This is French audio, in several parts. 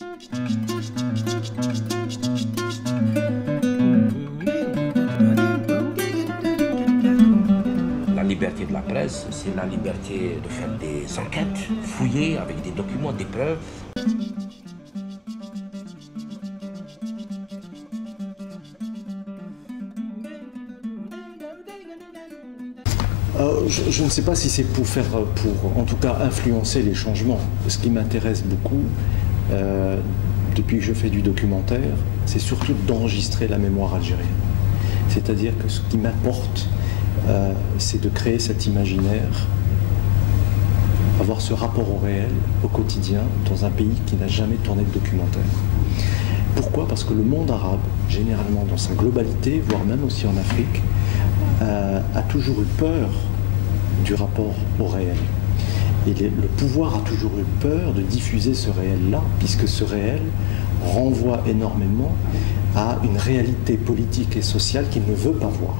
La liberté de la presse, c'est la liberté de faire des enquêtes, fouiller avec des documents, des preuves. Je ne sais pas si c'est pour en tout cas influencer les changements. Ce qui m'intéresse beaucoup, depuis que je fais du documentaire, c'est surtout d'enregistrer la mémoire algérienne. C'est-à-dire que ce qui m'importe, c'est de créer cet imaginaire, avoir ce rapport au réel, au quotidien, dans un pays qui n'a jamais tourné de documentaire. Pourquoi? Parce que le monde arabe, généralement dans sa globalité, voire même aussi en Afrique, a toujours eu peur du rapport au réel. Et le pouvoir a toujours eu peur de diffuser ce réel-là, puisque ce réel renvoie énormément à une réalité politique et sociale qu'il ne veut pas voir.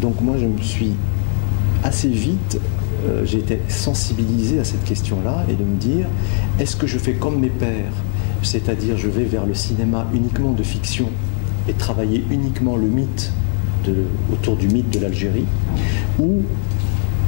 Donc moi, je me suis assez vite, j'ai été sensibilisé à cette question-là, et de me dire, est-ce que je fais comme mes pères, c'est-à-dire je vais vers le cinéma uniquement de fiction et travailler uniquement le mythe autour du mythe de l'Algérie, ou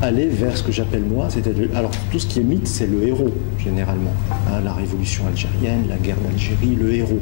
aller vers ce que j'appelle moi, c'est-à-dire, alors tout ce qui est mythe, c'est le héros généralement, hein, la révolution algérienne, la guerre d'Algérie, le héros.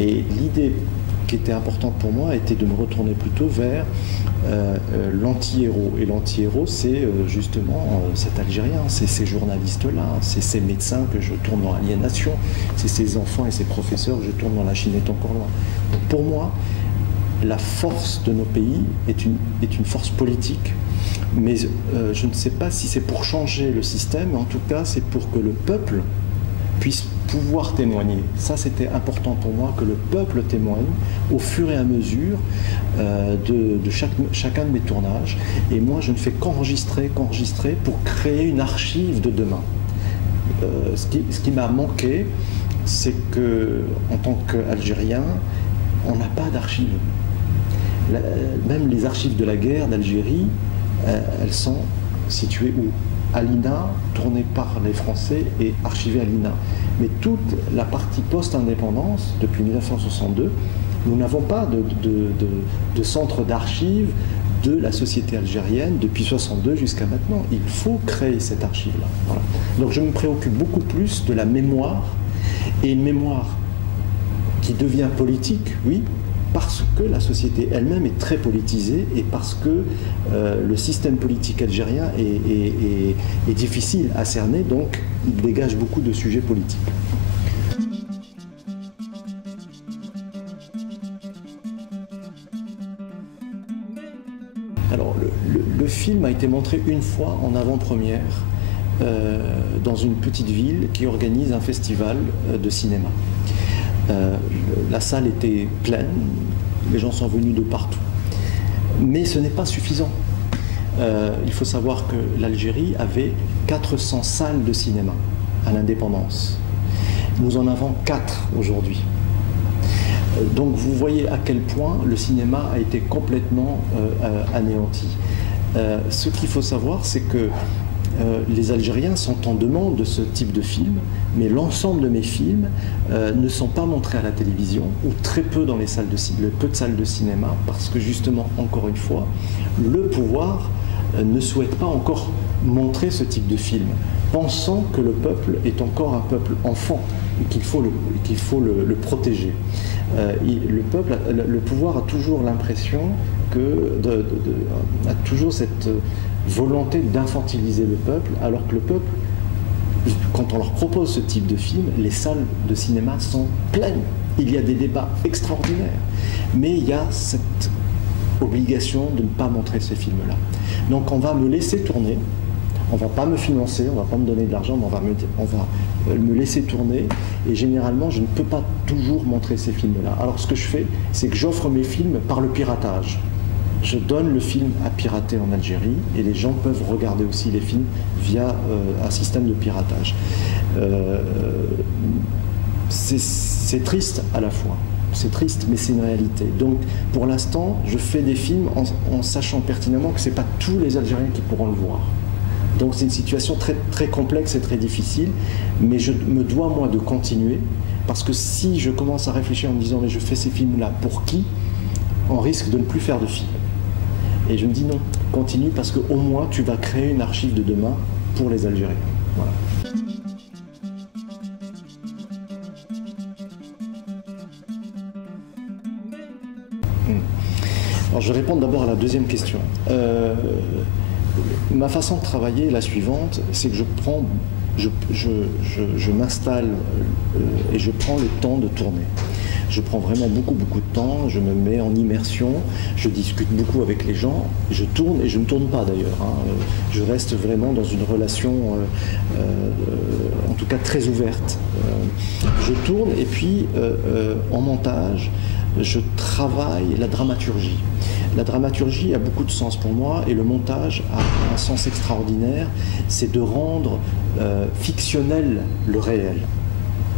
Et l'idée qui était importante pour moi était de me retourner plutôt vers l'anti-héros. Et l'anti-héros, c'est justement cet Algérien, c'est ces journalistes-là, c'est ces médecins que je tourne dans Aliénation, c'est ces enfants et ces professeurs que je tourne dans La Chine est encore loin. Donc pour moi, la force de nos pays est une force politique, mais je ne sais pas si c'est pour changer le système, mais en tout cas c'est pour que le peuple puisse pouvoir témoigner. Ça, c'était important pour moi, que le peuple témoigne au fur et à mesure de chacun de mes tournages. Et moi, je ne fais qu'enregistrer pour créer une archive de demain. Ce qui m'a manqué, c'est que, en tant qu'Algérien, on n'a pas d'archives. Même les archives de la guerre d'Algérie, elles sont situées où? À l'INA, tournées par les Français et archivées à l'INA. Mais toute la partie post-indépendance, depuis 1962, nous n'avons pas de centre d'archives de la société algérienne depuis 1962 jusqu'à maintenant. Il faut créer cette archive-là. Voilà. Donc je me préoccupe beaucoup plus de la mémoire, et une mémoire qui devient politique, oui, parce que la société elle-même est très politisée et parce que le système politique algérien est difficile à cerner, donc il dégage beaucoup de sujets politiques. Alors, le film a été montré une fois en avant-première dans une petite ville qui organise un festival de cinéma. La salle était pleine, les gens sont venus de partout. Mais ce n'est pas suffisant. Il faut savoir que l'Algérie avait 400 salles de cinéma à l'indépendance. Nous en avons 4 aujourd'hui. Donc vous voyez à quel point le cinéma a été complètement anéanti. Ce qu'il faut savoir, c'est que les Algériens sont en demande de ce type de film, mais l'ensemble de mes films ne sont pas montrés à la télévision, ou très peu dans les salles peu de salles de cinéma, parce que justement, encore une fois, le pouvoir ne souhaite pas encore montrer ce type de film, pensant que le peuple est encore un peuple enfant, et qu'il faut le protéger. Le pouvoir a toujours l'impression a toujours cette volonté d'infantiliser le peuple, alors que le peuple, quand on leur propose ce type de film, les salles de cinéma sont pleines. Il y a des débats extraordinaires, mais il y a cette obligation de ne pas montrer ces films-là. Donc on va me laisser tourner, on ne va pas me financer, on ne va pas me donner de l'argent, mais on va me laisser tourner, et généralement je ne peux pas toujours montrer ces films-là. Alors ce que je fais, c'est que j'offre mes films par le piratage. Je donne le film à pirater en Algérie, et les gens peuvent regarder aussi les films via un système de piratage. C'est triste à la fois. C'est triste, mais c'est une réalité. Donc, pour l'instant, je fais des films en sachant pertinemment que ce n'est pas tous les Algériens qui pourront le voir. Donc c'est une situation très, très complexe et très difficile, mais je me dois moi de continuer, parce que si je commence à réfléchir en me disant mais je fais ces films-là pour qui, on risque de ne plus faire de films. Et je me dis non, continue parce qu'au moins tu vas créer une archive de demain pour les Algériens. Voilà. Alors je réponds d'abord à la deuxième question. Ma façon de travailler est la suivante, c'est que je m'installe et je prends le temps de tourner. Je prends vraiment beaucoup de temps, je me mets en immersion, je discute beaucoup avec les gens, je tourne et je ne tourne pas d'ailleurs. Je reste vraiment dans une relation, en tout cas très ouverte. Je tourne et puis en montage, je travaille la dramaturgie. La dramaturgie a beaucoup de sens pour moi et le montage a un sens extraordinaire, c'est de rendre fictionnel le réel,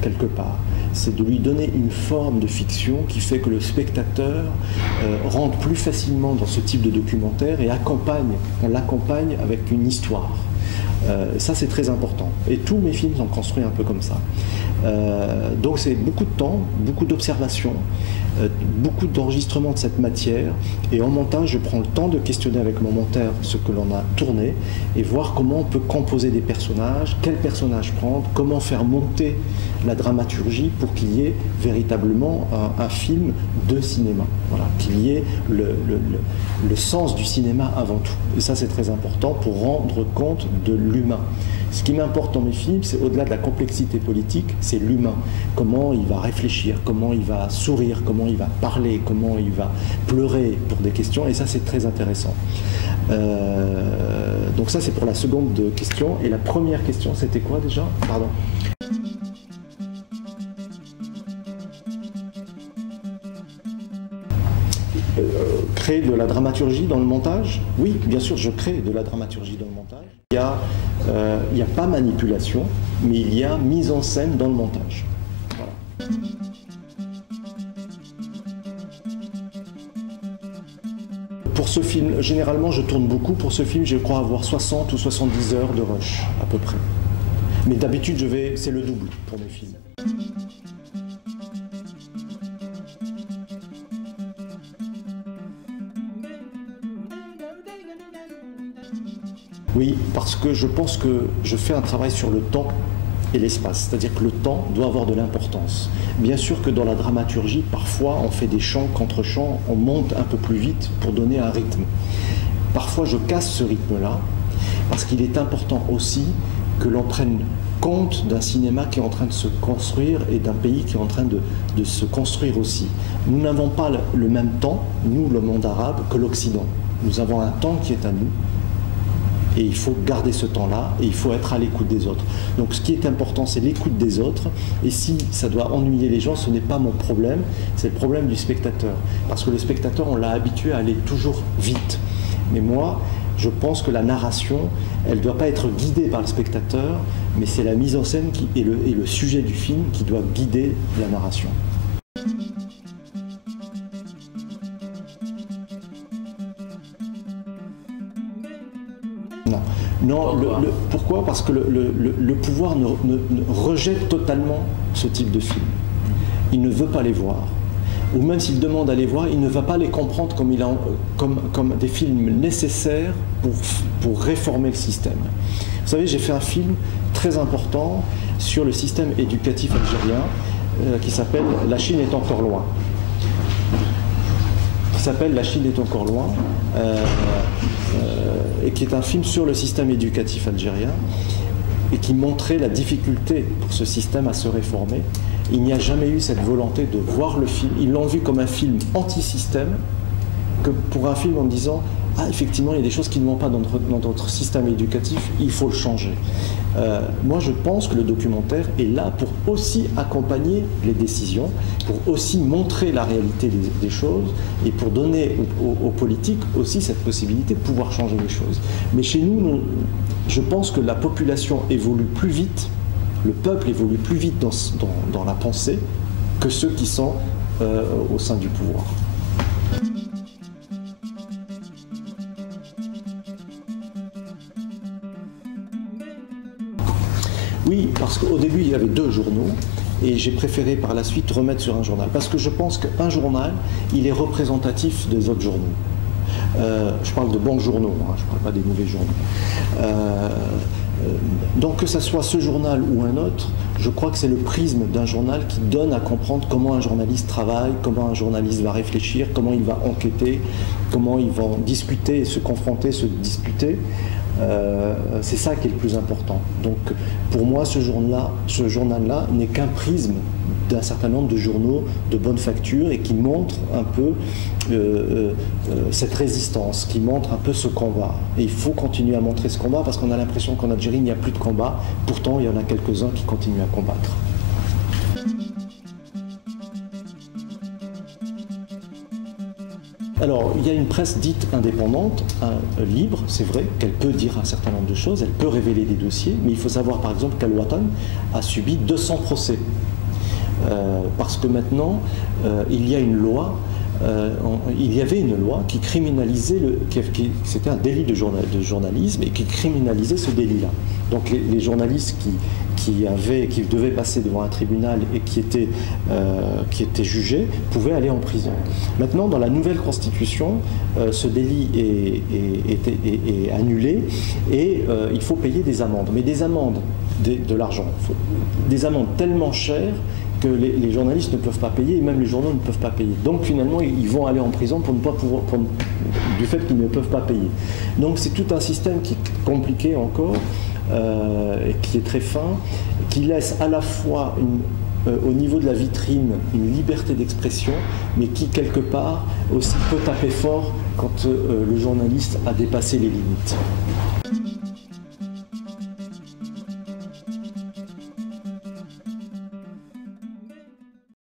quelque part. C'est de lui donner une forme de fiction qui fait que le spectateur rentre plus facilement dans ce type de documentaire et on l'accompagne avec une histoire. Ça c'est très important. Et tous mes films sont construits un peu comme ça. Donc c'est beaucoup de temps, beaucoup d'observations, beaucoup d'enregistrement de cette matière. Et en montage, je prends le temps de questionner avec mon monteur ce que l'on a tourné et voir comment on peut composer des personnages, quels personnages prendre, comment faire monter la dramaturgie pour qu'il y ait véritablement un film de cinéma. Voilà, qu'il y ait le sens du cinéma avant tout. Et ça c'est très important pour rendre compte de l'humain. Ce qui m'importe dans mes films, c'est au-delà de la complexité politique, c'est l'humain. Comment il va réfléchir, comment il va sourire, comment il va parler, comment il va pleurer pour des questions, et ça c'est très intéressant. Donc ça c'est pour la seconde question. Et la première question c'était quoi déjà? Pardon. Créer de la dramaturgie dans le montage? Oui, bien sûr, je crée de la dramaturgie dans le montage. Il n'y a pas manipulation, mais il y a mise en scène dans le montage. Voilà. Pour ce film, généralement, je tourne beaucoup. Pour ce film, je crois avoir 60 ou 70 heures de rush, à peu près. Mais d'habitude, c'est le double pour mes films. Oui, parce que je pense que je fais un travail sur le temps et l'espace, c'est-à-dire que le temps doit avoir de l'importance. Bien sûr que dans la dramaturgie, parfois on fait des chants contre chants, on monte un peu plus vite pour donner un rythme. Parfois je casse ce rythme-là, parce qu'il est important aussi que l'on prenne compte d'un cinéma qui est en train de se construire et d'un pays qui est en train de se construire aussi. Nous n'avons pas le même temps, nous, le monde arabe, que l'Occident. Nous avons un temps qui est à nous. Et il faut garder ce temps-là et il faut être à l'écoute des autres. Donc ce qui est important, c'est l'écoute des autres. Et si ça doit ennuyer les gens, ce n'est pas mon problème, c'est le problème du spectateur. Parce que le spectateur, on l'a habitué à aller toujours vite. Mais moi, je pense que la narration, elle ne doit pas être guidée par le spectateur, mais c'est la mise en scène et le sujet du film qui doit guider la narration. Non, pourquoi? Parce que le pouvoir rejette totalement ce type de film. Il ne veut pas les voir. Ou même s'il demande à les voir, il ne va pas les comprendre comme des films nécessaires pour réformer le système. Vous savez, j'ai fait un film très important sur le système éducatif algérien qui s'appelle « La Chine est encore loin ». La Chine est encore loin, et qui est un film sur le système éducatif algérien et qui montrait la difficulté pour ce système à se réformer. Il n'y a jamais eu cette volonté de voir le film. Ils l'ont vu comme un film anti-système, que pour un film en disant « Ah, effectivement, il y a des choses qui ne vont pas dans notre système éducatif, il faut le changer ». Moi, je pense que le documentaire est là pour aussi accompagner les décisions, pour aussi montrer la réalité des choses et pour donner aux politiques aussi cette possibilité de pouvoir changer les choses. Mais chez nous, je pense que la population évolue plus vite, le peuple évolue plus vite dans la pensée que ceux qui sont au sein du pouvoir. parce qu'au début, il y avait 2 journaux, et j'ai préféré par la suite remettre sur un journal, parce que je pense qu'un journal, il est représentatif des autres journaux. Je parle de bons journaux, hein, je ne parle pas des mauvais journaux. Donc que ce soit ce journal ou un autre, je crois que c'est le prisme d'un journal qui donne à comprendre comment un journaliste travaille, comment un journaliste va réfléchir, comment il va enquêter, comment ils vont discuter, se confronter, se disputer. C'est ça qui est le plus important. Donc pour moi, ce journal-là n'est qu'un prisme d'un certain nombre de journaux de bonne facture et qui montre un peu cette résistance, qui montre un peu ce combat. Et il faut continuer à montrer ce combat parce qu'on a l'impression qu'en Algérie, il n'y a plus de combat. Pourtant, il y en a quelques-uns qui continuent à combattre. Alors, il y a une presse dite indépendante, libre, c'est vrai, qu'elle peut dire un certain nombre de choses, elle peut révéler des dossiers, mais il faut savoir par exemple qu'Al Watan a subi 200 procès. Parce que maintenant, il y a une loi, il y avait une loi qui criminalisait, c'était un délit de journalisme et qui criminalisait ce délit-là. Donc les journalistes qui devaient passer devant un tribunal et qui étaient jugés pouvaient aller en prison. Maintenant, dans la nouvelle constitution, ce délit est annulé et il faut payer des amendes. Mais des amendes, de l'argent, des amendes tellement chères que les journalistes ne peuvent pas payer et même les journaux ne peuvent pas payer. Donc finalement, ils vont aller en prison pour ne pas pouvoir, du fait qu'ils ne peuvent pas payer. Donc c'est tout un système qui est compliqué encore, qui est très fin, qui laisse à la fois au niveau de la vitrine une liberté d'expression, mais qui quelque part aussi peut taper fort quand le journaliste a dépassé les limites.